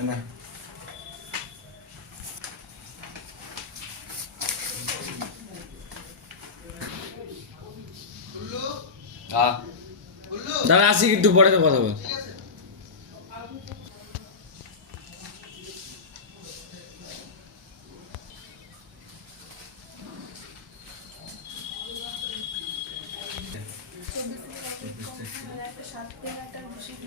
না আহ দাঁড়া আসি কিন্তু পরে তো কথা বল। একটা সাত দিন ওইটা তারপর যদি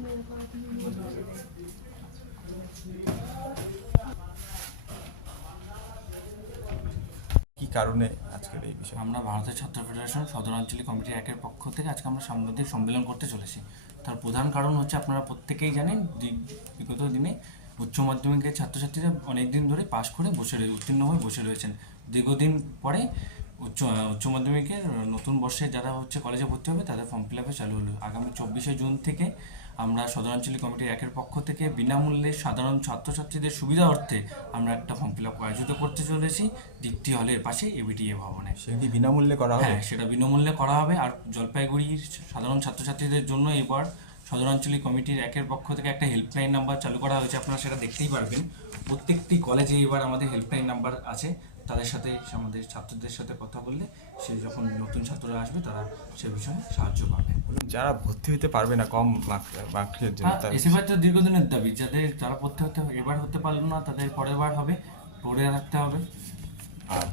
কি কারণে আজকের এই বিষয়? আমরা ভারতের ছাত্র ফেডারেশন, সদর আঞ্চলিক কমিটি একের পক্ষ থেকে আজকে আমরা সাংবাদিক সম্মেলন করতে চলেছি। তার প্রধান কারণ হচ্ছে আপনারা প্রত্যেকেই জানেন বিগত দিনে উচ্চ মাধ্যমিকের ছাত্রছাত্রীরা অনেক দিন ধরে পাশ করে বসে রয়ে উত্তীর্ণ হয়ে বসে রয়েছেন। দীর্ঘদিন পরে উচ্চ উচ্চ মাধ্যমিকের নতুন বর্ষে যারা হচ্ছে কলেজে ভর্তি হবে, তাদের ফর্ম ফিল আপে চালু হলো। আগামী চব্বিশে জুন থেকে আমরা সদর আঞ্চলিক কমিটির একের পক্ষ থেকে বিনামূল্যে সাধারণ ছাত্রছাত্রীদের সুবিধা অর্থে আমরা একটা ফর্ম ফিল আপ আয়োজিত করতে চলেছি। দীপ্তি হলের পাশে এবিটিএ ভবনে। সে কি বিনামূল্যে করা হবে? হ্যাঁ সেটা বিনামূল্যে করা হবে। আর জলপাইগুড়ির সাধারণ ছাত্রছাত্রীদের জন্য এবার সদরাঞ্চলিক কমিটির একের পক্ষ থেকে একটা হেল্পলাইন নাম্বার চালু করা হয়েছে। আপনারা সেটা দেখতেই পারবেন। প্রত্যেকটি কলেজে এবার আমাদের হেল্পলাইন নাম্বার আছে। তাদের সাথে আমাদের ছাত্রদের সাথে কথা বললে সে যখন নতুন ছাত্ররা আসবে তারা সে বিষয়ে সাহায্য পাবে। যারা ভর্তি হতে পারবে না কম মার্কের জন্য হ্যাঁ তার- এসিফাই তো দীর্ঘদিনের দাবি যাদের যারা পড়তে হতে এবার হতে পারল না তাদের পরের বার হবে পড়ে রাখতে হবে। আর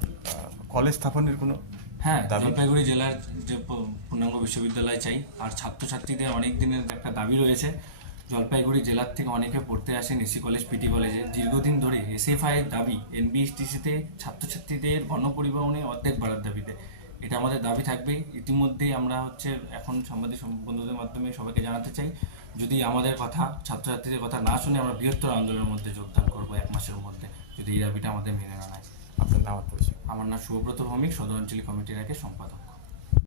কলেজ স্থাপনের কোনো হ্যাঁ জলপাইগুড়ি জেলার যে পূর্ণাঙ্গ বিশ্ববিদ্যালয় চাই আর ছাত্রছাত্রীদের অনেক দিনের একটা দাবি রয়েছে। জলপাইগুড়ি জেলার থেকে অনেকে পড়তে আসেন এসি কলেজ পিটি কলেজে। দীর্ঘদিন ধরে এসএফআই এর দাবি এনবিএসটিসিতে ছাত্রছাত্রীদের গণপরিবহনে অর্ধেক বাড়ার দাবিতে। এটা আমাদের দাবি থাকবে। ইতিমধ্যেই আমরা হচ্ছে এখন সাংবাদিক বন্ধুদের মাধ্যমে সবাইকে জানাতে চাই, যদি আমাদের কথা, ছাত্রছাত্রীদের কথা না শুনে আমরা বৃহত্তর আন্দোলনের মধ্যে যোগদান করব এক মাসের মধ্যে, যদি এই দাবিটা আমাদের মেনে না নেয়। আপনার নাম আমার নাম সুব্রত ভৌমিক, সদর আঞ্চলিক কমিটির একে সম্পাদক।